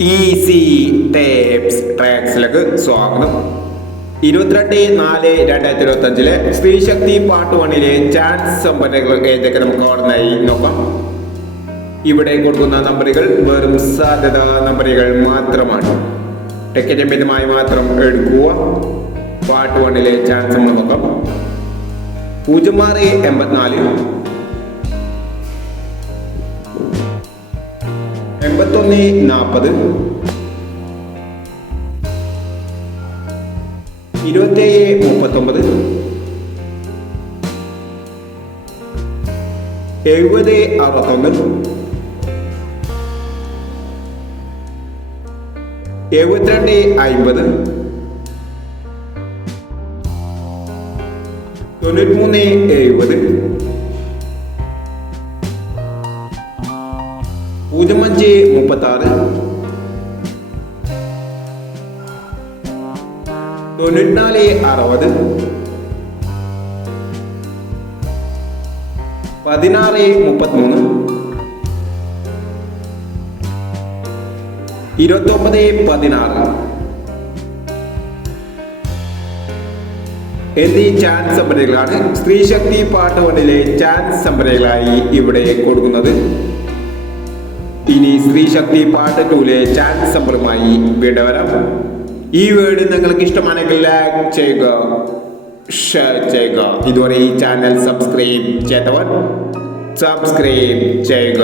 Easy tapes ട്രാക്സിലേക്ക് സ്വാഗതം. 22/4/2025 സ്ത്രീശക്തി part 1 chance സംഭരണകൾ ഏതൊക്കെ നമുക്ക് ഓർമ്മയായി നോക്കാം. ഇവിടെ കൊടുക്കുന്ന നമ്പറുകൾ വെറും സാധ്യതാ നമ്പറുകൾ മാത്രമാണ്. ടിക്കറ്റ് മിതമായി മാത്രം എടുക്കുക. പാർട്ട് 1 ചാൻസ് നമ്മൾ നോക്കാം. 0684 8140 2739 7061 7250 9370 0536 9460 1633 2916 എന്നീ ചാൻസ് സംഭരണികളാണ് സ്ത്രീശക്തി പാർട്ട് 1 ചാൻസ് സംഭരണികളായി ഇവിടെ കൊടുക്കുന്നത്. ഇനി സ്ത്രീശക്തി പാർട്ട് 2 ചാൻസ് സംഭരമായി വീണ്ടും വരാം. ഈ വീഡിയോ നിങ്ങൾക്ക് ഇഷ്ടമാണെങ്കിൽ ലൈക്ക് ചെയ്യുക, ഷെയർ ചെയ്യുക. ഇതുവരെ ഈ ചാനൽ സബ്സ്ക്രൈബ് ചെയ്തവർ സബ്സ്ക്രൈബ് ചെയ്യുക.